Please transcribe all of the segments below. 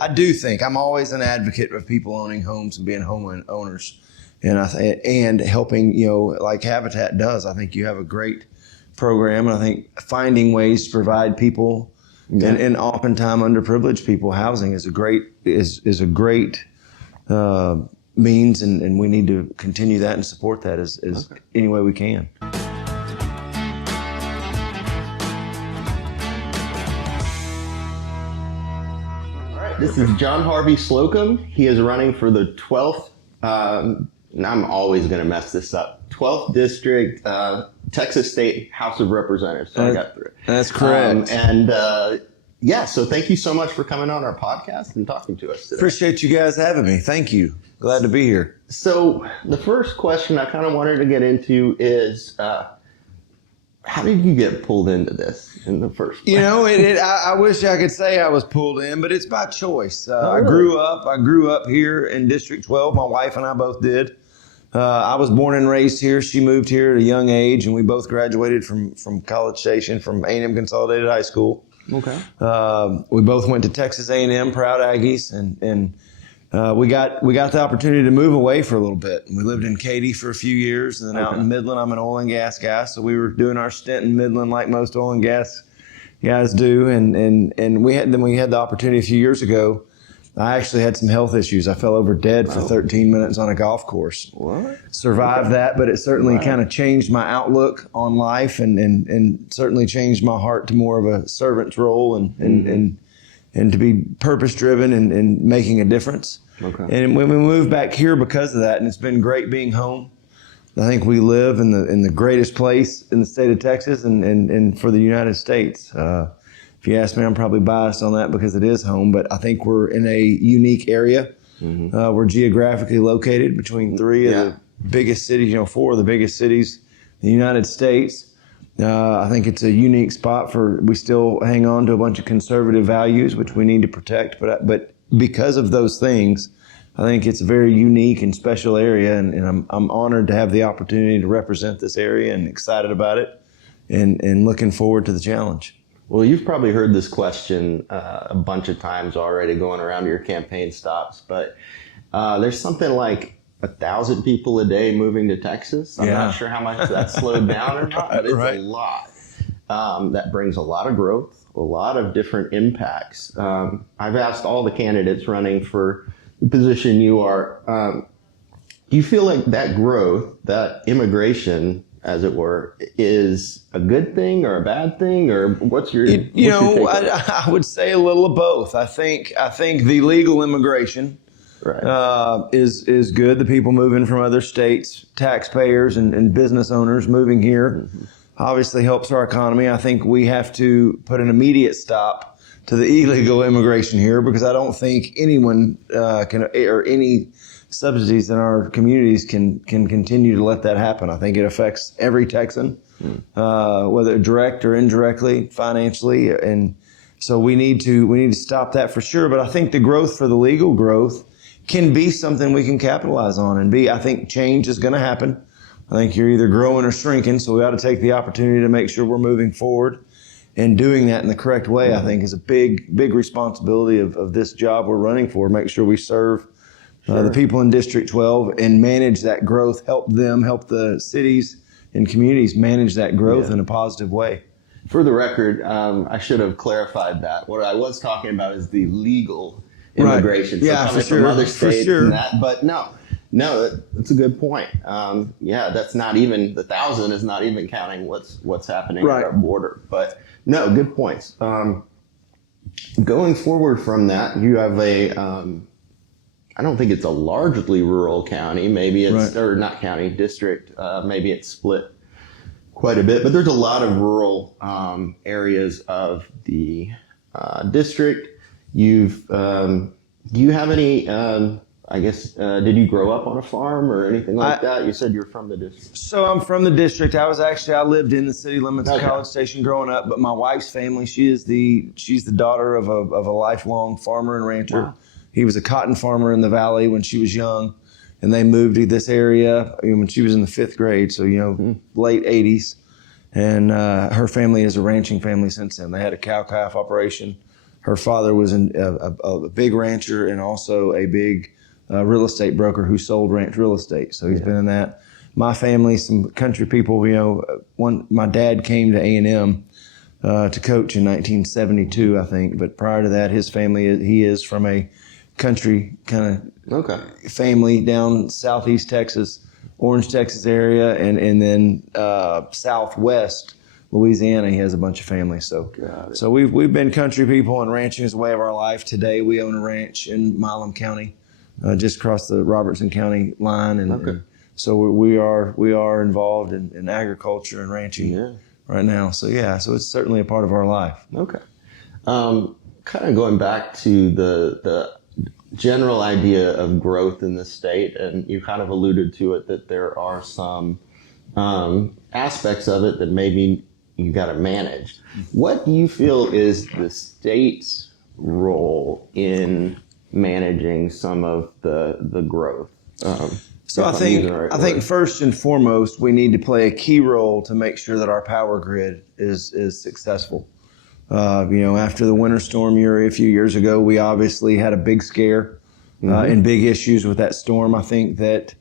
I do think I'm always an advocate of people owning homes and being homeowners, and helping, like Habitat does. I think you have a great program, and I think finding ways to provide people and oftentimes underprivileged people housing is a great means, and we need to continue that and support that as any way we can. This is John Harvey Slocum. He is running for the 12th, and I'm always going to mess this up, 12th District, Texas State House of Representatives. So I got through it. That's correct. So thank you so much for coming on our podcast and talking to us today. Appreciate you guys having me. Thank you. Glad to be here. So the first question I kind of wanted to get into is, how did you get pulled into this in the first place? I wish I could say I was pulled in, but it's by choice. Really? I grew up here in District 12. My wife and I both did. I was born and raised here. She moved here at a young age, and we both graduated from College Station, from A&M Consolidated High School. Okay. We both went to Texas A&M, proud Aggies, and we got the opportunity to move away for a little bit. We lived in Katy for a few years, and then out in Midland. I'm an oil and gas guy, so we were doing our stint in Midland like most oil and gas guys do. And we had the opportunity a few years ago. I actually had some health issues. I fell over dead for 13 minutes on a golf course. What? Survived that, but it certainly kind of changed my outlook on life, and certainly changed my heart to more of a servant's role and to be purpose-driven and making a difference. Okay. And when we moved back here because of that, and it's been great being home. I think we live in the greatest place in the state of Texas and for the United States. If you ask me, I'm probably biased on that because it is home, but I think we're in a unique area. We're geographically located between three of the biggest cities, 4 of the biggest cities in the United States. I think it's a unique spot we still hang on to a bunch of conservative values, which we need to protect. But because of those things, I think it's a very unique and special area, and I'm honored to have the opportunity to represent this area and excited about it and looking forward to the challenge. Well, you've probably heard this question a bunch of times already going around your campaign stops, but there's something like 1,000 people a day moving to Texas. I'm not sure how much that's slowed down or not, but it's a lot. That brings a lot of growth, a lot of different impacts. I've asked all the candidates running for the position you are, do you feel like that growth, that immigration, as it were, is a good thing or a bad thing, or what's your take on it? I would say a little of both. I think the legal immigration is good. The people moving from other states, taxpayers and business owners moving here, obviously helps our economy. I think we have to put an immediate stop to the illegal immigration here, because I don't think anyone or any subsidies in our communities can continue to let that happen. I think it affects every Texan, whether direct or indirectly, financially, and so we need to stop that for sure. But I think the growth for the legal growth can be something we can capitalize on, and I think change is going to happen. I think you're either growing or shrinking, so we ought to take the opportunity to make sure we're moving forward. And doing that in the correct way, I think, is a big responsibility of this job we're running for. Make sure we serve the people in District 12 and manage that growth, help the cities and communities manage that growth in a positive way. For the record, I should have clarified that. What I was talking about is the legal immigration. Right. So coming from other states and that, but no, that's a good point. That's not even, the 1,000 is not even counting what's happening at our border. But no, good points. Going forward from that, you have I don't think it's a largely rural county. Maybe it's, or not county, district. Maybe it's split quite a bit, but there's a lot of rural areas of the district. Do you have any, did you grow up on a farm or anything like that? You said you're from the district. So I'm from the district. I lived in the city limits of College Station growing up, but my wife's family, she's the daughter of a lifelong farmer and rancher. Wow. He was a cotton farmer in the valley when she was young, and they moved to this area when she was in the 5th grade, so late 80s. And her family is a ranching family since then. They had a cow-calf operation her father was a big rancher and also a big real estate broker who sold ranch real estate. So he's been in that. My family, some country people, my dad came to A&M to coach in 1972, I think. But prior to that, his family, he is from a country kind of family down southeast Texas, Orange, Texas area, and then southwest Louisiana. He has a bunch of family. So we've been country people, and ranching is the way of our life. Today we own a ranch in Milam County, just across the Robertson County line, and so we are involved in agriculture and ranching right now. So it's certainly a part of our life. Okay. Kind of going back to the general idea of growth in the state, and you kind of alluded to it, that there are some aspects of it that maybe you got to manage. What do you feel is the state's role in managing some of the growth? So I think first and foremost, we need to play a key role to make sure that our power grid is successful. After the winter storm Uri a few years ago, we obviously had a big scare and big issues with that storm. I think that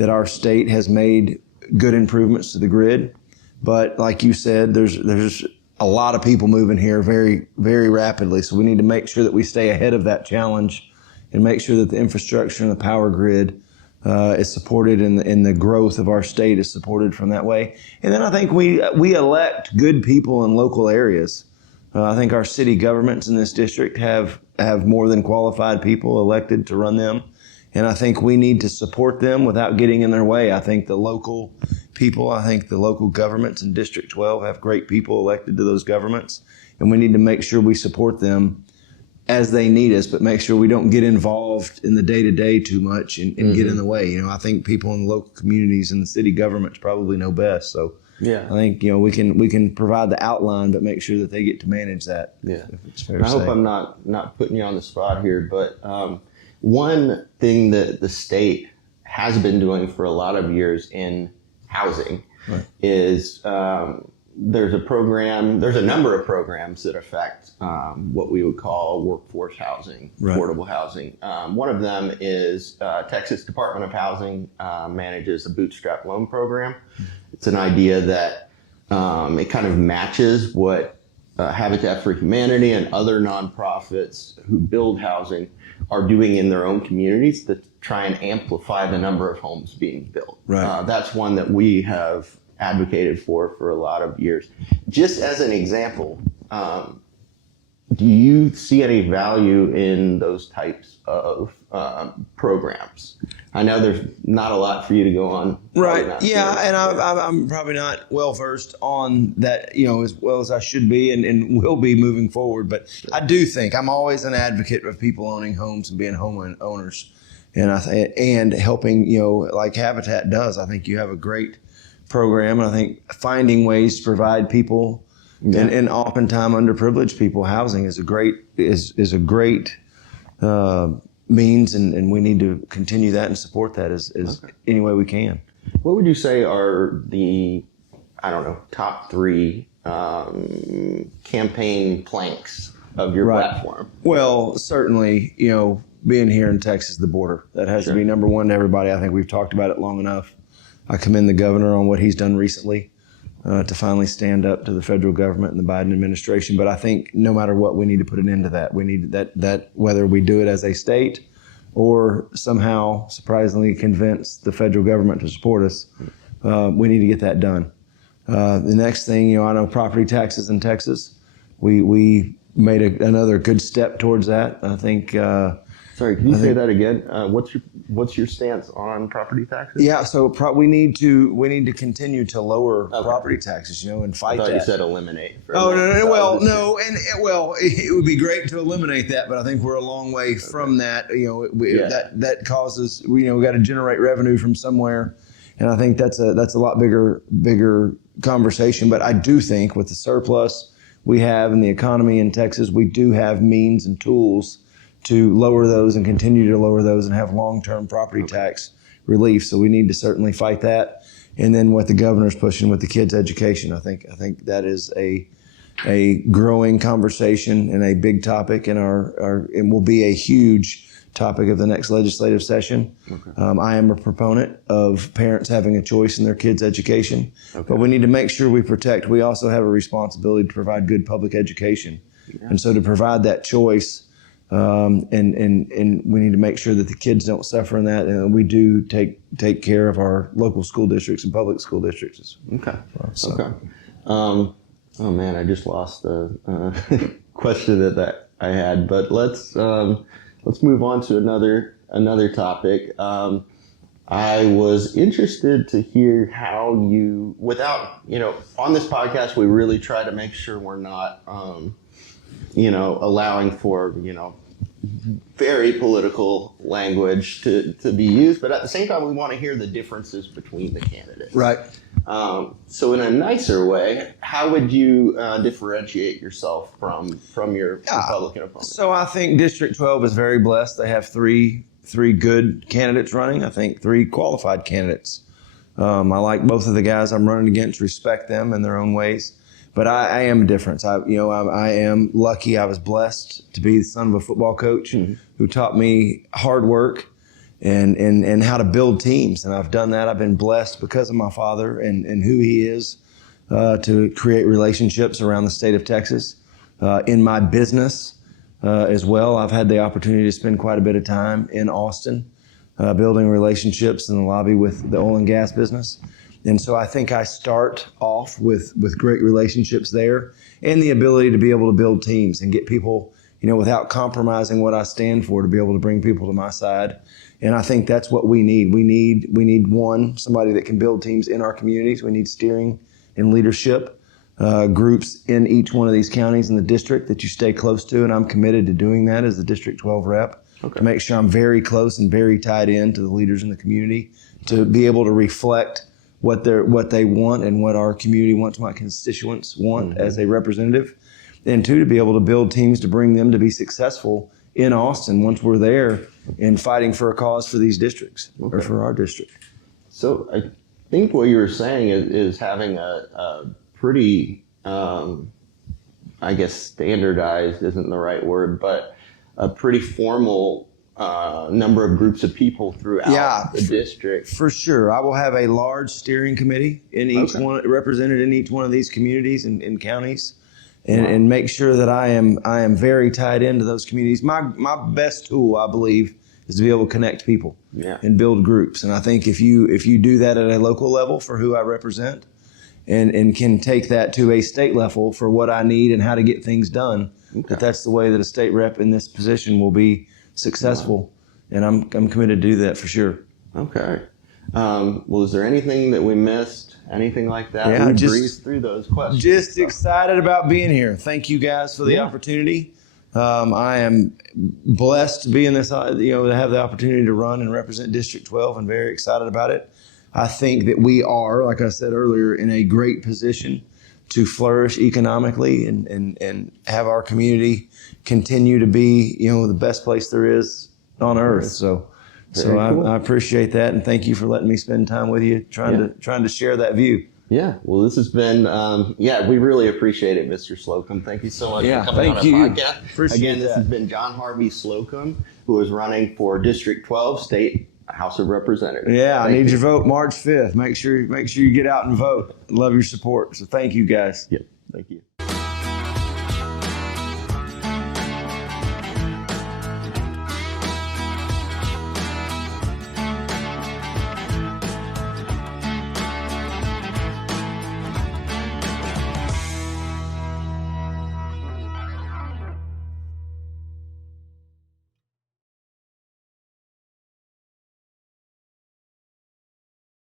our state has made good improvements to the grid, but like you said, there's a lot of people moving here very, very rapidly. So we need to make sure that we stay ahead of that challenge and make sure that the infrastructure and the power grid is supported, and the growth of our state is supported from that way. And then I think we elect good people in local areas. I think our city governments in this district have more than qualified people elected to run them. And I think we need to support them without getting in their way. I think the local governments in District 12 have great people elected to those governments. And we need to make sure we support them as they need us, but make sure we don't get involved in the day-to-day too much and get in the way. I think people in the local communities and the city governments probably know best. So I think, we can provide the outline, but make sure that they get to manage that. Yeah. If it's fair to I say. hope I'm not putting you on the spot here, but one thing that the state has been doing for a lot of years in housing is there's a number of programs that affect what we would call workforce housing, affordable housing. One of them is Texas Department of Housing manages a bootstrap loan program. It's an idea that it kind of matches what Habitat for Humanity and other nonprofits who build housing are doing in their own communities to try and amplify the number of homes being built. That's one that we have advocated for a lot of years. Just as an example, do you see any value in those types of programs? I know there's not a lot for you to go on. Right. Yeah, and I'm probably not well versed on that, as well as I should be and will be moving forward. But I do think I'm always an advocate of people owning homes and being homeowners, and helping, like Habitat does. I think you have a great program, and I think finding ways to provide people and oftentimes underprivileged people housing is a great means, and we need to continue that and support that as any way we can. What would you say are the top 3 campaign planks of your platform? Well, certainly, being here in Texas, the border, that has to be number one to everybody. I think we've talked about it long enough. I commend the governor on what he's done recently to finally stand up to the federal government and the Biden administration. But I think no matter what, we need to put an end to that. We need that whether we do it as a state or somehow surprisingly convince the federal government to support us, we need to get that done. The next thing, I know property taxes in Texas. We made another good step towards that. I think. Sorry, can you say that again? What's your stance on property taxes? Yeah, so we need to continue to lower property taxes, and fight that. I thought you said eliminate. No. Well, no, it would be great to eliminate that, but I think we're a long way from that. That causes we got to generate revenue from somewhere, and I think that's a lot bigger conversation. But I do think with the surplus we have in the economy in Texas, we do have means and tools to lower those and continue to lower those and have long-term property tax relief. So we need to certainly fight that. And then what the governor's pushing with the kids' education, I think that is a growing conversation and a big topic in it will be a huge topic of the next legislative session. Okay. I am a proponent of parents having a choice in their kids' education, but we need to make sure we also have a responsibility to provide good public education. Yeah. And so to provide that choice, and we need to make sure that the kids don't suffer in that, and we do take care of our local school districts and public school districts. Okay. Okay. Oh man, I just lost the question that I had, but let's move on to another topic. I was interested to hear how on this podcast, we really try to make sure we're not, allowing for, very political language to be used, but at the same time, we want to hear the differences between the candidates. Right. So in a nicer way, how would you differentiate yourself from your Republican opponent? So I think District 12 is very blessed. They have three good candidates running. I think 3 qualified candidates. I like both of the guys I'm running against, respect them in their own ways. But I am a difference. I am lucky. I was blessed to be the son of a football coach who taught me hard work and how to build teams. And I've done that. I've been blessed because of my father and who he is to create relationships around the state of Texas. In my business as well, I've had the opportunity to spend quite a bit of time in Austin building relationships in the lobby with the oil and gas business. And so I think I start off with great relationships there and the ability to be able to build teams and get people, without compromising what I stand for, to be able to bring people to my side. And I think that's what we need. We need somebody that can build teams in our communities. We need steering and leadership groups in each one of these counties in the district that you stay close to. And I'm committed to doing that as the District 12 rep to make sure I'm very close and very tied in to the leaders in the community to be able to reflect what they want and what our community wants, my constituents want as a representative. And 2, to be able to build teams to bring them to be successful in Austin once we're there and fighting for a cause for these districts or for our district. So I think what you were saying is having a pretty, standardized isn't the right word, but a pretty formal number of groups of people throughout the district. For sure. I will have a large steering committee in each one, represented in each one of these communities and counties, and make sure that I am very tied into those communities. My best tool, I believe, is to be able to connect people and build groups. And I think if you do that at a local level for who I represent and can take that to a state level for what I need and how to get things done, that's the way that a state rep in this position will be successful, and I'm committed to do that for sure. Okay. Well, is there anything that we missed? Anything like that? Yeah, we breezed through those questions. Just excited about being here. Thank you guys for the opportunity. I am blessed to be in this, to have the opportunity to run and represent District 12, and very excited about it. I think that we are, like I said earlier, in a great position to flourish economically and have our community continue to be, the best place there is on earth. So cool. I appreciate that, and thank you for letting me spend time with you, trying to share that view. Yeah, well, this has been, we really appreciate it, Mr. Slocum. Thank you so much for coming on our podcast. Again, this has been John Harvey Slocum, who is running for District 12 State House of Representatives. Yeah, I need your vote March 5th. Make sure you get out and vote. Love your support. So thank you, guys. Yep, thank you.